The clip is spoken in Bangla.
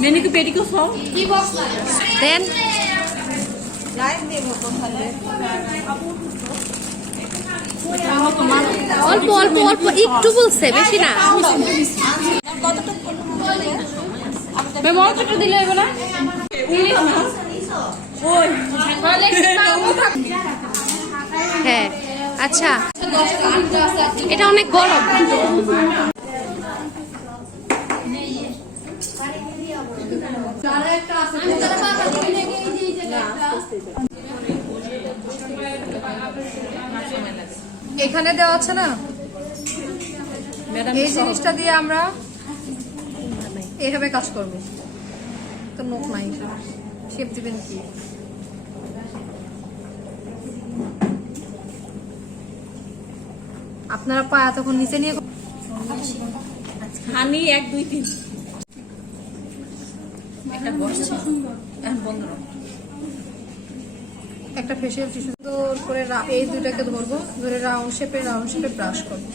মেনিকে পেটিকো খাও দেন অল্প অল্প অল্প একটু বলছে বেশি না। ম্যাম দিলে হবে না? হ্যাঁ আচ্ছা। এটা অনেক গরম। এখানে দেওয়া আছে না? এই জিনিসটা দিয়ে আমরা এইভাবে কাজ করব। তো নোক নাই শেপ দিবেন কি? আপনারা পা তখন নিচে নিয়ে হানি এক দুই তিন। একটা বসছে এখন একটা ফেসিয়াল টিস্যু করে এই দুইটাকে ধরবো। ধরে রাউন্ড শেপে রাউন্ড শেপে ব্রাশ করব।